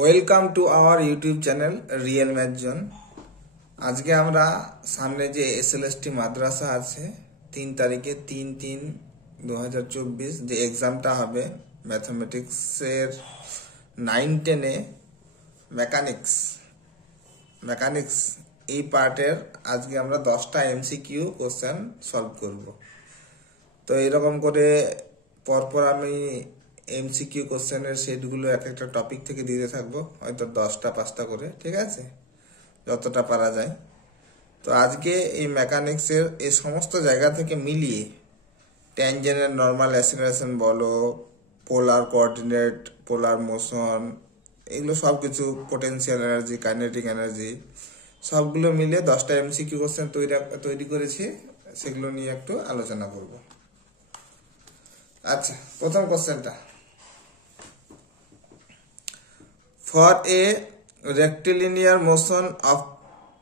Welcome to our YouTube channel real math zone. আজকে আমরা সামনে যে এসএলএসটি মাদ্রাসা আছে 3 তারিখে 3/3/2024 যে এক্সামটা হবে ম্যাথমেটিক্সের 9-10-এ মেকানিক্স এই পার্টের আজকে আমরা 10টা এমসিকিউ কোশ্চেন সলভ করব। তো এরকম করে পরপর আমি এমসিকিউ কোশ্চেনের সেটগুলো এক একটা টপিক থেকে দিতে থাকবো, হয়তো 10টা 5টা করে, ঠিক আছে, যতটা পারা যায়। তো আজকে এই মেকানিক্সের এই সমস্ত জায়গা থেকে মিলিয়ে ট্যানজেন্টের নর্মাল অ্যাসিলারেশন বলো, পোলার কোঅর্ডিনেট, পোলার মোশন, এগুলো সব কিছু, পোটেনশিয়াল এনার্জি, কাইনেটিক এনার্জি, সবগুলো মিলিয়ে 10টা এমসিকিউ কোশ্চেন তৈরি করেছি, সেগুলো নিয়ে একটু আলোচনা করব। আচ্ছা, প্রথম কোশ্চেনটা, for a rectilinear motion of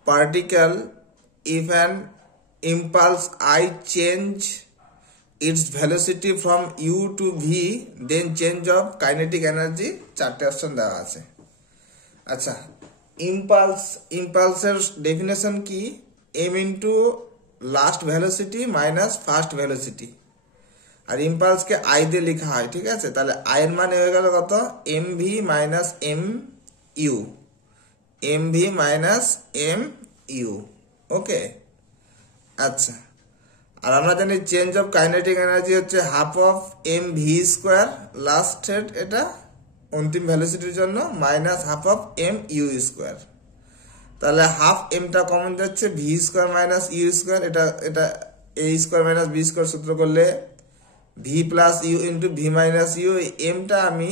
particle, if an impulse I change its velocity from u to v, then change of kinetic energy, চারটে অপশন দেওয়া আছে। আচ্ছা, ইম্পালসের ডেফিনেশন কি? m into last velocity minus first velocity, আর ইম্পালসকে I দিয়ে লেখা হয়, ঠিক আছে। তাহলে আই এর মানে হয়ে গেল কত? M V minus M u, m V minus M u, okay. আচ্ছা, আর আমরা জানি চেঞ্জ অফ কাইনেটিক এনার্জি হচ্ছে half of m v square, last এটা অন্তিম ভ্যালোসিটির জন্য, minus half of m u square. তাহলে হাফ এমটা কমন যাচ্ছে, v square minus u square, এটা a square minus b square সূত্র করলে v plus u into v minus u, এমটা আমি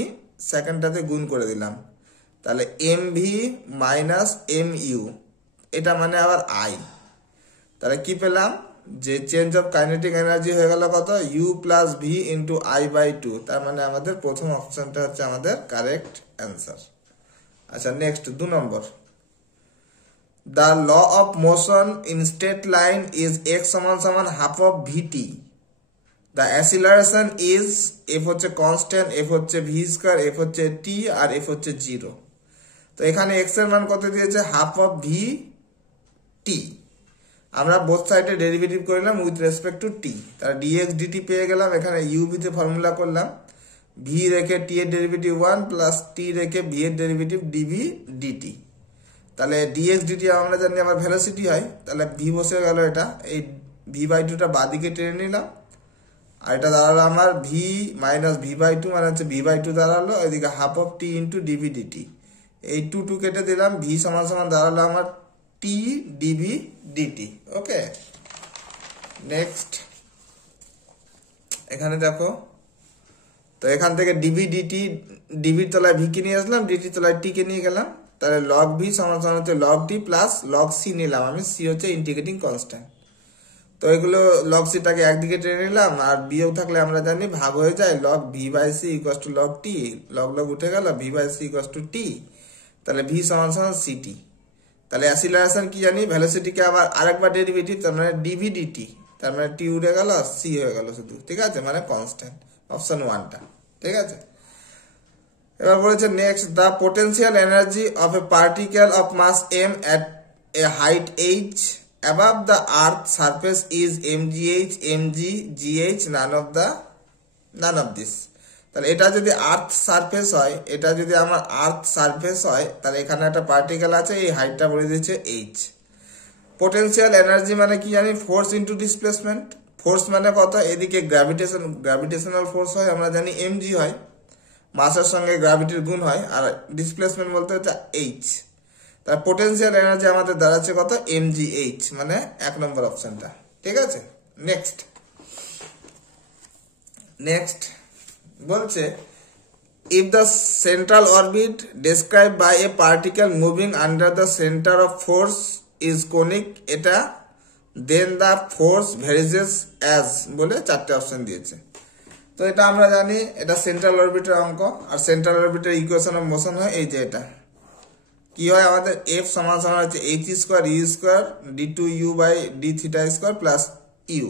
সেকেন্ডটাতে গুণ করে দিলাম, তাহলে M V minus M U, এটা মানে আবার আই। তাহলে কি পেলাম? যে চেঞ্জ অফ কাইনেটিক এনার্জি হয়ে গেল কত? U plus V into I by two. তার মানে আমাদের প্রথম অপশনটা হচ্ছে আমাদের কারেক্ট অ্যান্সার। আচ্ছা, নেক্সট 2 নম্বর, the law of motion in straight line is X সমান সমান half of VT. The acceleration is, f হচ্ছে কনস্ট্যান্ট, f হচ্ছে v স্কয়ার, f হচ্ছে t, আর f হচ্ছে 0। তো এখানে x এর মান কত দিয়েছে? Half of v t। আমরা বোথ সাইডে ডেরিভেটিভ করলাম উইথ রেসপেক্ট টু t, তার dx dt পেয়ে গেলাম। এখানে u v তে ফর্মুলা করলাম, v রেখে t এর ডেরিভেটিভ 1 প্লাস t রেখে v এর ডেরিভেটিভ dv dt। তাহলে dx dt আমরা জানি আমার ভেলোসিটি হয়, তাহলে v বসে গেল, এটা এই v বাই 2টা বাদিকে টেনে নিলাম, আর এটা দাঁড়ালো আমার v minus v by two, মানে হচ্ছে ভি বাই টু দাঁড়ালো, ওইদিকে half of t into dv dt, এই টু কেটে দিলাম, ভি সমান সমান দাঁড়ালো আমার t dv dt, okay. Next, এখানে দেখো, তো এখান থেকে ডিভি ডিটি, ডিভির তলায় ভি কে নিয়ে আসলাম, ডিটির তলায় টি কে নিয়ে গেলাম, তাহলে লগ ভি সমান সমান হচ্ছে লগ টি প্লাস লগ সি নিলাম আমি, সি হচ্ছে ইন্টিগ্রেটিং কনস্ট্যান্ট। তো এগুলো লগ সিটাকে একদিকে টেনে নিলাম, আর বিয়োগ থাকলে আমরা জানি ভাগ হয়ে যায়, log v by c equals to log t, log উঠে গেল, v by c equals to t, তাহলে ভি সমান সমান সিটি। তাহলে অ্যাসিলারেশন কি জানি? ভ্যালোসিটিকে আবার আরেকবার ডেরিভেটিভ, তার মানে ডিভি ডিটি, তার মানে টি উঠে গেল, সি হয়ে গেল শুধু, ঠিক আছে, মানে কনস্ট্যান্ট, অপশন 1টা, ঠিক আছে। এবার বলেছে next, the potential energy of a particle of mass m at a height h above the earth surface is mgh, mg, gh, none of this। তাহলে এটা যদি আর্থ সারফেস হয়, এটা যদি আমার আর্থ সারফেস হয়, তাহলে এখানে একটা পার্টিকেল আছে, এই হাইটটা বলে দিচ্ছে h। পোটেনশিয়াল এনার্জি মানে কি জানি? Force into displacement. ফোর্স মানে কত? এদিকে গ্র্যাভিটেশনাল ফোর্স হয়, আমরা জানি mg হয়, মাসের সঙ্গে গ্র্যাভিটির গুণ হয়, আর ডিসপ্লেসমেন্ট বলতে হচ্ছে h। তার পোটেনশিয়াল এনার্জি আমাদের দাঁড়াচ্ছে কত? mgh, মানে 1 নম্বর অপশনটা, ঠিক আছে। নেক্সট বলছে, if the central orbit describe by a particle moving under the centre of force is conic, এটা then the force varies as, বলে 4টে অপশন দিয়েছে। তো এটা আমরা জানি, এটা সেন্ট্রাল অরবিটের অঙ্ক, আর সেন্ট্রাল অরবিটের ইকুয়েশন অফ মোশন হয় এই যে, এটা কি হয় আমাদের? এফ সমান সমান হচ্ছে h square u square d two u by d theta square plus u,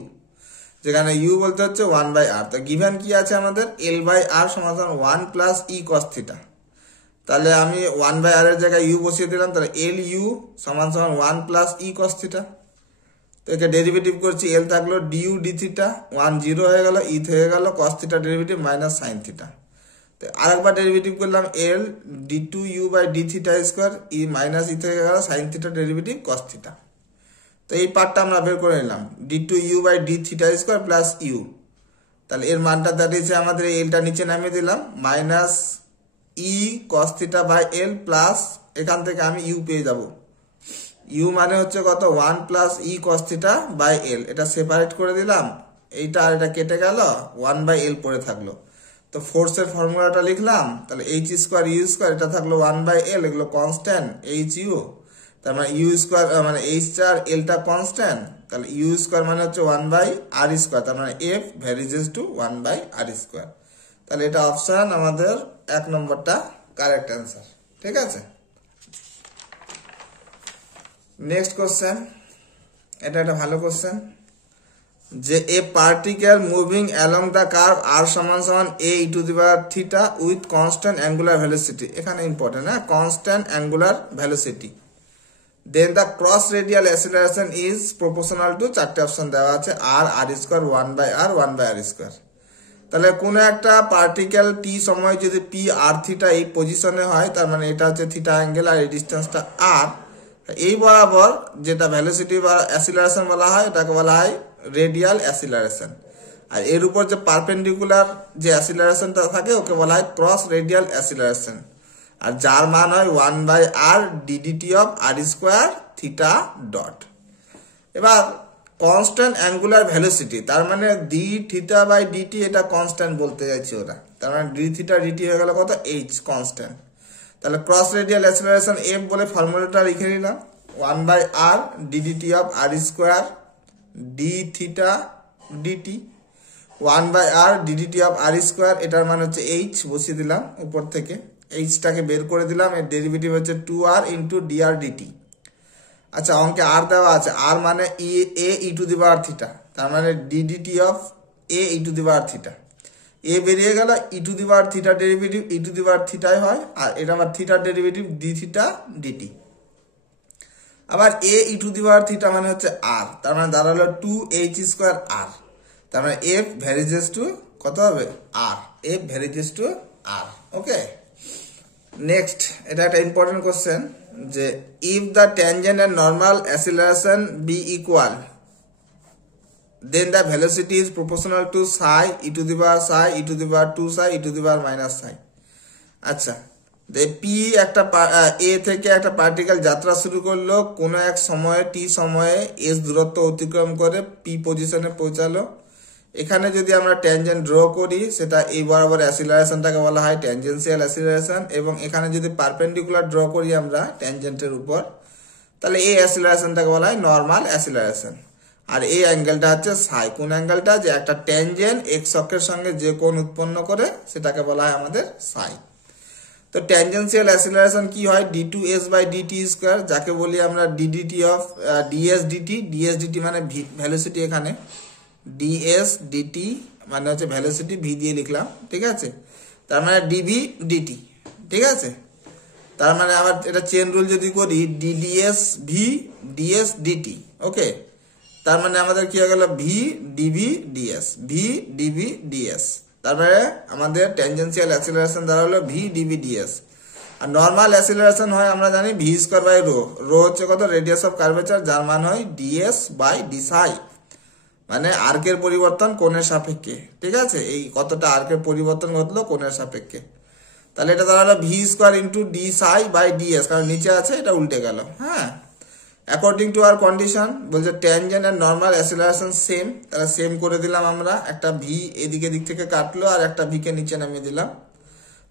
যেখানে ইউ বলতে হচ্ছে 1/r। তো গিভেন কি আছে আমাদের? এল বাই আর সমান সমান 1 প্লাস ই কস থিটা। তাহলে আমি 1/r এর জায়গায় ইউ বসিয়ে দিলাম, তাহলে এল ইউ সমান সমান 1 প্লাস ই কস থিটা। তো একে ডেরিভেটিভ করছি, এল থাকলো ডিউ ডি থিটা, 1 0 হয়ে গেল, ই হয়ে গেল cos theta derivative minus sine theta. তো আরেকবার ডেরিভেটিভ করলাম, l d two u by d theta square, e minus e হয়ে গেল sine theta derivative cos theta. তো এই পার্টটা আমরা বের করে নিলাম, d two u by d theta square plus u. তাহলে এর মানটা দাঁড়িয়েছে আমাদের, এলটা নিচে নামিয়ে দিলাম, minus e cos theta by l plus এখান থেকে আমি ইউ পেয়ে যাব। ইউ মানে হচ্ছে কত, 1 plus e cos theta by l. এটা সেপারেট করে দিলাম, এইটা আর এটা কেটে গেল, 1 বাই এল পড়ে থাকলো। তো ফোর্সের ফর্মুলাটা লিখলাম, তাহলে এইচ স্কোয়ার ইউ স্কোয়ার, এটা থাকলো 1 বাই এল, এগুলো কনস্ট্যান্ট এইচ ইউ। তার মানে ইউ স্কোয়ার মানে এইচ আর এলটা কনস্ট্যান্ট, তাহলে ইউ স্কোয়ার মানে হচ্ছে 1 বাই আর স্কোয়ার, তার মানে F varies to 1 by r square. তাহলে এটা অপশন আমাদের 1 নম্বরটা কারেক্ট অ্যান্সার। ঠিক আছে, নেক্সট কোশ্চেন, এটা একটা ভালো কোশ্চেন, যে a particle moving along the curve r সমান সমান a e to the power theta with constant angular velocity. এখানে ইম্পর্টেন্ট, হ্যাঁ, constant angular velocity, then the cross radial acceleration is proportional to, চারটে option দেওয়া আছে, r r square, 1 by r, 1 by r square. তাহলে কোনো একটা particle টি সময় যদি পি আর থিটা এই পজিশনে হয়, তার মানে এটা হচ্ছে থিটা অ্যাঙ্গেল আর এই ডিস্টেন্সটা আর, এই বরাবর যেটা ভ্যালোসিটি বা অ্যাসিলারেশন বলা হয় এটাকে বলা হয় রেডিয়াল অ্যাসিলারেশন। আর এর উপর যে পারপেন্ডিকুলার যে অ্যাসিলারেশনটা থাকে ওকে বলা হয় ক্রস রেডিয়াল অ্যাসিলারেশন, আর যার মান হয় 1 by r ddt of r square theta dot. এবার কনস্ট্যান্ট অ্যাঙ্গুলার ভ্যালোসিটি, তার মানে ডি থিটা বাই ডিটি, এটা কনস্ট্যান্ট বলতে চাইছি ওরা, তার মানে ডি থিটা ডিটি হয়ে গেল কত, এইচ কনস্ট্যান্ট। তাহলে ক্রস রেডিয়াল অ্যাসিলারেশন এফ বলে ফর্মুলাটা লিখে নিলাম, 1 by r ddt of r square d theta dt, 1 by r ddt of r square, এটার মানে হচ্ছে এইচ, বসিয়ে দিলাম উপর থেকে, এইচটাকে বের করে দিলাম, এর ডেরিভেটিভ হচ্ছে 2r ইন্টু ডিআর ডিটি। আচ্ছা, অঙ্কে আর দেওয়া আছে, আর মানে এ e to the power theta, তার মানে d d t of a e to the power theta, a বেরিয়ে গেল, e to the power theta derivative e to the power থিটাই হয়, আর এটা আবার থিটার ডেরিভেটিভ ডি থিটা ডিটি। আবার এ e to the power theta মানে হচ্ছে আর, তার মানে দাঁড়ালো 2h স্কোয়ার আর, তার মানে এফ ভ্যারিজেস টু কত হবে, r, f varies to r. Okay, next, এটা একটা ইম্পর্টেন্ট কোশ্চেন, যে if the tangent and normal acceleration be equal, then the velocity is proportional to psi e to the power psi e to the power 2 psi e to the power minus psi। আচ্ছা, P একটা এ থেকে একটা particle যাত্রা শুরু করলো, কোনো এক সময়ে টি সময়ে এস দূরত্ব অতিক্রম করে পি পজিশনে পৌঁছালো। এখানে যদি আমরা ট্যানজেন্ট ড্র করি, সেটা এই বরাবর অ্যাসিলারেশনটাকে বলা হয় ট্যানজেন্সিয়াল অ্যাসিলারেশন, এবং এখানে যদি পারপেন্ডিকুলার ড্র করি আমরা ট্যানজেন্টের উপর, তাহলে এই অ্যাসিলারেশনটাকে বলা হয় নর্মাল অ্যাসিলারেশন। আর এই অ্যাঙ্গেলটা হচ্ছে সাই, কোন অ্যাঙ্গেলটা, যে একটা ট্যানজেন্ট এক্স অক্ষের সঙ্গে যে কোণ উৎপন্ন করে সেটাকে বলা হয় আমাদের সাই। তো ট্যানজেন্সিয়াল অ্যাসিলারেশন কি হয়, d two s by dt square, যাকে বলি আমরা ddt of ds dt, ds dt মানে ভ্যালোসিটি, এখানে ডিএস ডিটি মানে হচ্ছে ভ্যালোসিটি, ভি দিয়ে লিখলাম, ঠিক আছে, তার মানে ডিভি ডিটি, ঠিক আছে। তার মানে আবার এটা চেন রুল যদি করি, dds v ds dt, okay, তার মানে আমাদের কি হয়ে গেল, v dv ds, v dv ds, তারপরে আমাদের ট্যানজেন্সিয়াল অ্যাসিলারেশন দাঁড়ালো ভি ডিভি ডিএস। আর নর্মাল অ্যাসিলারেশন হয় আমরা জানি v square by rho, rho হচ্ছে কত, রেডিয়াস অফ কার্ভেচার, যার মান হয় ডিএস বাই ডি সাই, মানে আর্কের পরিবর্তন কোণের সাপেক্ষে, ঠিক আছে, এই কতটা আর্কের পরিবর্তন ঘটলো কোণের সাপেক্ষে। তাহলে এটা দাঁড়ালো v square into d psi by ds, কারণ নিচে আছে এটা উল্টে গেল, হ্যাঁ। অ্যাকর্ডিং টু আওয়ার কন্ডিশন বলছে tangent and normal acceleration same, তাহলে সেম করে দিলাম আমরা, একটা ভি এদিকে দিক থেকে কাটলো আর একটা ভি কে নিচে নামিয়ে দিলাম,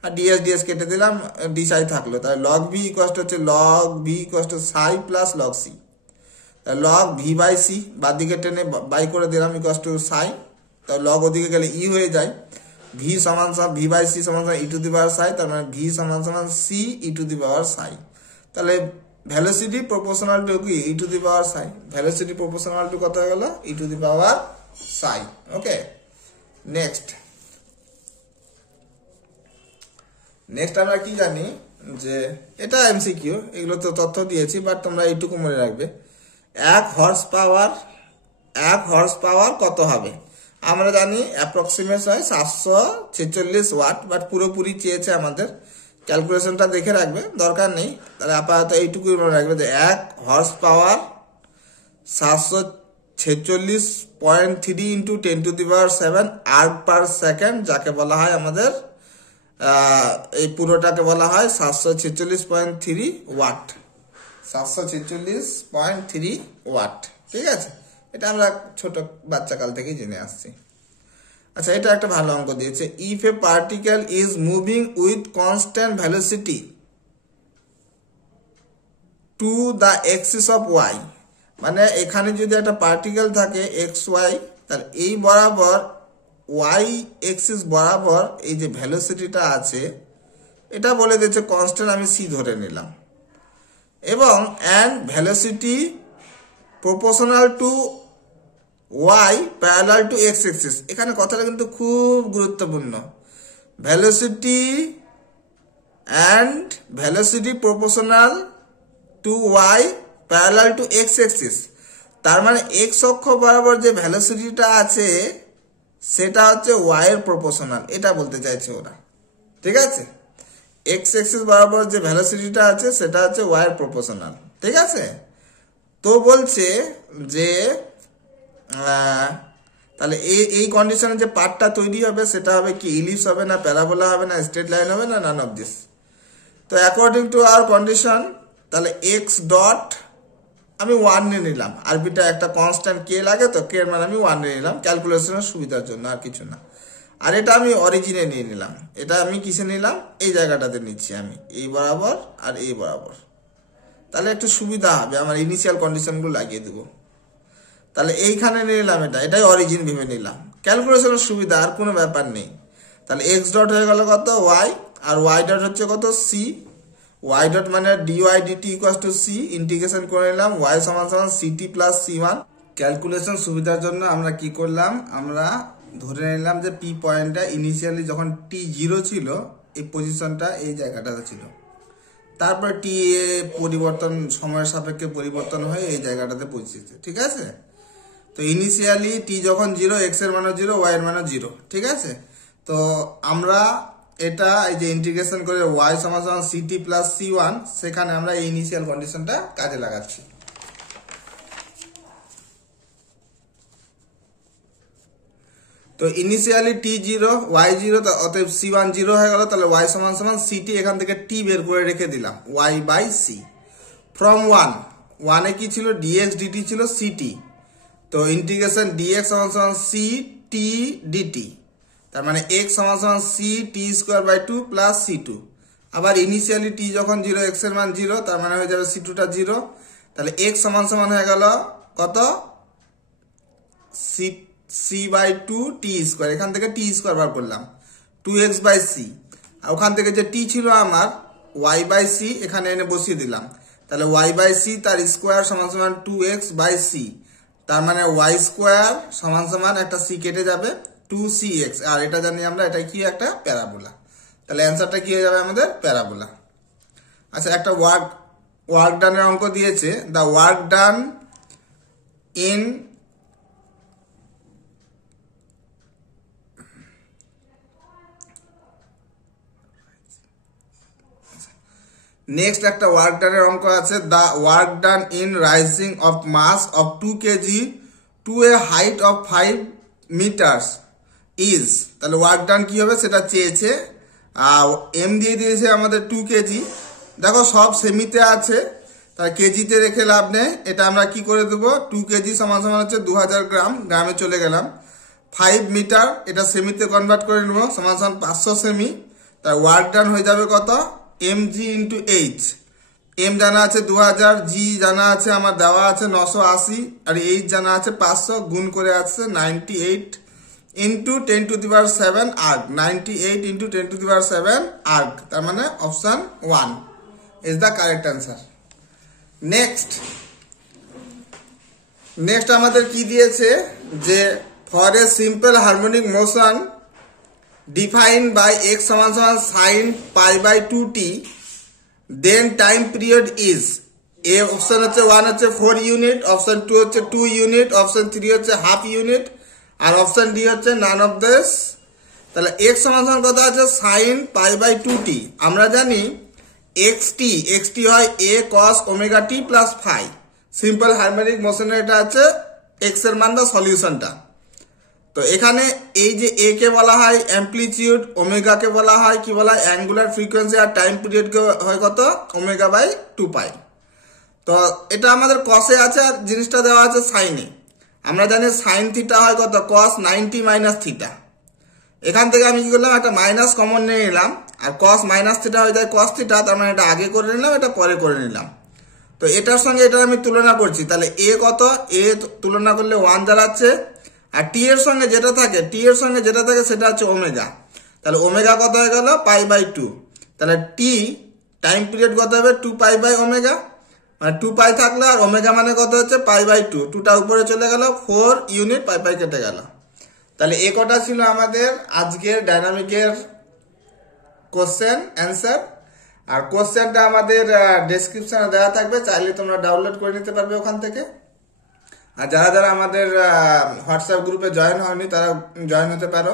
আর ডিএস ডিএস কেটে দিলাম, ডি সাই থাকলো, তাহলে লগ ভি ইকুয়াল হচ্ছে log v equal to psi plus log c, log v by c বাদ দিকে টেনে বাই করে দিলাম ইকুয়াল টু সাই, তাহলে লগ ওদিকে গেলে ই হয়ে যায়, ভি সমান সমান ভি বাই সি সমান সমান ই টু দি পাওয়ার সাই, তার মানে ভি সমান সমান সি ই টু দি পাওয়ার সাই। তাহলে ভ্যালোসিটি প্রপোর্শনাল টু কি, ই to the power Sai, velocity proportional to কত হয়ে গেল, e to the power Sai. Okay, next, next আমরা কি জানি যে এটা এমসিকিউ, এগুলো তো তথ্য দিয়েছি, বাট তোমরা এইটুকু মনে রাখবে, 1 হর্স পাওয়ার কত হবে। আমরা জানি অ্যাপ্রক্সিমেট হয় 746 ওয়াট, বাট পুরোপুরি চেয়েছে আমাদের, ক্যালকুলেশনটা দেখে রাখবে, দরকার নেই। তাহলে আপাতত এইটুকুই মনে রাখবে যে 1 horse power 746.3 into 10⁻7 arc per second, যাকে বলা হয় আমাদের এই পুরোটাকে বলা হয় 746.3 ওয়াট, 746.3 ওয়াট। ঠিক আছে, এটা আমরা ছোট বাচ্চা কাল থেকেই জেনে আসছি। আচ্ছা, এটা একটা ভালো অঙ্ক দিয়েছে, if a particle is moving with constant velocity to the axis of y, মানে এখানে যদি একটা পার্টিকেল থাকে এক্স ওয়াই, তাহলে এই বরাবর ওয়াই এক্সিস বরাবর এই যে ভেলোসিটিটা আছে এটা বলে দিয়েছে কনস্ট্যান্ট, আমি সি ধরে নিলাম, এবং and velocity proportional to y parallel to x axis. এখানে কথাটা কিন্তু খুব গুরুত্বপূর্ণ, velocity and velocity proportional to y parallel to x axis. তার মানে এক্স অক্ষ বরাবর যে ভেলোসিটিটা আছে সেটা হচ্ছে ওয়াই এর প্রপোর্শনাল, এটা বলতে চাইছে ওরা। ঠিক আছে, এক্স এক্সিস বরাবর যে ভেলোসিটিটা আছে সেটা হচ্ছে ওয়াই এর প্রপোর্শনাল। ঠিক আছে, তো বলছে যে তাহলে এই কন্ডিশনে যে পার্টটা তৈরি হবে সেটা হবে কি, ইলিপস হবে না, প্যারাবোলা হবে না, স্ট্রেট লাইন হবে না, নান অফ দিস। তো অ্যাকর্ডিং টু আওয়ার কন্ডিশন, তাহলে এক্স ডট আমি 1 নিয়ে নিলাম, আরবিটা একটা কনস্ট্যান্ট কে লাগে, তো কে এর মানে আমি 1 নিয়ে নিলাম ক্যালকুলেশনের সুবিধার জন্য, আর কিছু না। আর এটা আমি অরিজিনে নিয়ে নিলাম, এটা আমি কিসে নিলাম, এই জায়গাটাতে নিচ্ছি আমি, এই বরাবর আর এই বরাবর, তাহলে একটু সুবিধা হবে, আমার ইনিশিয়াল কন্ডিশনগুলো লাগিয়ে দেবো। তাহলে এইখানে নিয়ে নিলাম, এটাই অরিজিন ভেবে নিলাম, ক্যালকুলেশনের সুবিধা, আর কোনো ব্যাপার নেই। তাহলে এক্স ডট হয়ে গেল কত, ওয়াই, আর ওয়াই ডট হচ্ছে কত, সি। ওয়াই ডট মানে dy dt equal to c, integration করে নিলাম, ওয়াই সমান সমান সিটি প্লাস সি1। ক্যালকুলেশন সুবিধার জন্য আমরা কি করলাম, আমরা ধরে নিলাম যে পি পয়েন্টটা ইনিশিয়ালি যখন t0 ছিল এই পজিশনটা এই জায়গাটাতে ছিল, তারপর টি এ পরিবর্তন, সময়ের সাপেক্ষে পরিবর্তন হয়ে এই জায়গাটাতে পৌঁছেছে। ঠিক আছে, তো ইনিশিয়ালি টি যখন 0, এক্স এর মানও 0, ওয়াই এর মানও 0। ঠিক আছে, তো আমরা এটা এই যে ইন্টিগ্রেশন করে ওয়াই সমান সমান সিটি প্লাস সি1, সেখানে আমরা এই ইনিশিয়াল কন্ডিশনটা কাজে লাগাচ্ছি। তো ইনিশিয়ালি t0 y0, অতএব c1 0 হয়ে গেল, তাহলে y সমান সমান ct, এখান থেকে t বের করে রেখে দিলাম, y বাই c। ফ্রম 1 এ কি ছিল, dx dt ছিল ct, তো ইন্টিগ্রেশন dx সমান সমান ct dt, তার মানে x সমান সমান c t square by 2 plus c2। আবার ইনিশিয়ালি t যখন 0, x এর মান 0, তার মানে হয়ে যাবে c2টা 0, তাহলে x সমান সমান হয়ে গেল কত, c বাই 2 টি স্কোয়ার, এখান থেকে টি স্কোয়ার বার করলাম, 2x বাই সি, আর ওখান থেকে যে টি ছিল আমার y বাই সি, এখানে এনে বসিয়ে দিলাম, তাহলে y বাই সি তার স্কোয়ার সমান সমান 2x বাই সি, তার মানে y স্কোয়ার সমান সমান একটা সি কেটে যাবে 2cx, আর এটা জানি আমরা এটা কি, একটা প্যারাবোলা। তাহলে অ্যান্সারটা কি হয়ে যাবে আমাদের, প্যারাবোলা। আচ্ছা, একটা ওয়ার্ক ডানের অঙ্ক দিয়েছে, the work done in next একটা ওয়ার্ক ডানের অঙ্ক আছে, the work done in rising of mass of 2 kg to a height of 5 metres is. তাহলে ওয়ার্ক ডান কি হবে সেটা চেয়েছে, এম দিয়ে দিয়েছে আমাদের 2 কেজি। দেখো সব সেমিতে আছে, তাই কেজিতে রেখে লাভ নেই, এটা আমরা কি করে দেবো, 2 কেজি সমান সমান হচ্ছে 2000 গ্রাম, গ্রামে চলে গেলাম। 5 মিটার এটা সেমিতে কনভার্ট করে নেবো, সমান সমান 500 সেমি। তাই ওয়ার্ক ডান হয়ে যাবে কত, mg ইন্টু এইচ। এম জানা আছে 2000, জি জানা আছে আমার দেওয়া আছে 980, আর এইচ জানা আছে 500, গুণ করে আসছে 98 ইন্টু 10⁻7 আর্গ, 98 ইন্টু 10⁻7 আর্গ, তার মানে option 1 is the correct answer. Next আমাদের কি দিয়েছে, যে for a simple harmonic motion defined by x সমান সমান sine pi by 2t, then time period is, A option হচ্ছে 1 হচ্ছে 4 ইউনিট, অপশন 2 হচ্ছে 2 ইউনিট, অপশন 3 হচ্ছে হাফ ইউনিট, আর অপশন ডি হচ্ছে নান অফ দিস। তাহলে x সমান সমান কত আছে সাইন পাই বাই 2t। আমরা জানি xt হয় a cos omega t plus phi. Simple harmonic মোশনের এটা আছে x এর মান বা সলিউশনটা। তো এখানে এই যে a কে বলা হয় অ্যামপ্লিটিউড, ওমেগা কে বলা হয় কি বলা হয় অ্যাঙ্গুলার ফ্রিকোয়েন্সি, আর টাইম পিরিয়ড কে হয় কত ওমেগা বাই 2 পাই। তো এটা আমাদের কসে আছে আর জিনিসটা দেওয়া আছে সাইনে। আমরা জানি সাইন থিটা হয় কত cos 90 মাইনাস থিটা। এখান থেকে আমি কি করলাম একটা মাইনাস কমন নিয়ে নিলাম, আর cos মাইনাস থিটা হয়ে যায় cos থিটা, তার মানে এটা আগে করে নিলাম, এটা পরে করে নিলাম। তো এটার সঙ্গে এটা আমি তুলনা করছি, তাহলে a কত, a তুলনা করলে 1 দাঁড়াচ্ছে, আর টি এর সঙ্গে যেটা থাকে সেটা হচ্ছে ওমেগা। তাহলে ওমেগা কত হয়ে গেল পাই বাই 2। তাহলে টি টাইম পিরিয়ড কত হবে 2 পাই বাই ওমেগা, মানে 2 পাই থাকলো, আর ওমেগা মানে কত হচ্ছে পাই বাই 2, 2টা উপরে চলে গেল, 4 ইউনিট, পাই পাই কেটে গেল। তাহলে এ কটা ছিল আমাদের আজকের ডায়নামিকের কোশ্চেন অ্যান্সার। আর কোশ্চেনটা আমাদের ডেসক্রিপশনে দেওয়া থাকবে, চাইলে তোমরা ডাউনলোড করে নিতে পারবে ওখান থেকে। আর যারা যারা আমাদের হোয়াটসঅ্যাপ গ্রুপে জয়েন হয়নি তারা জয়েন হতে পারো,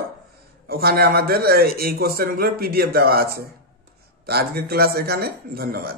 ওখানে আমাদের এই কোশ্চেনগুলোর পিডিএফ দেওয়া আছে। তো আজকের ক্লাস এখানে, ধন্যবাদ।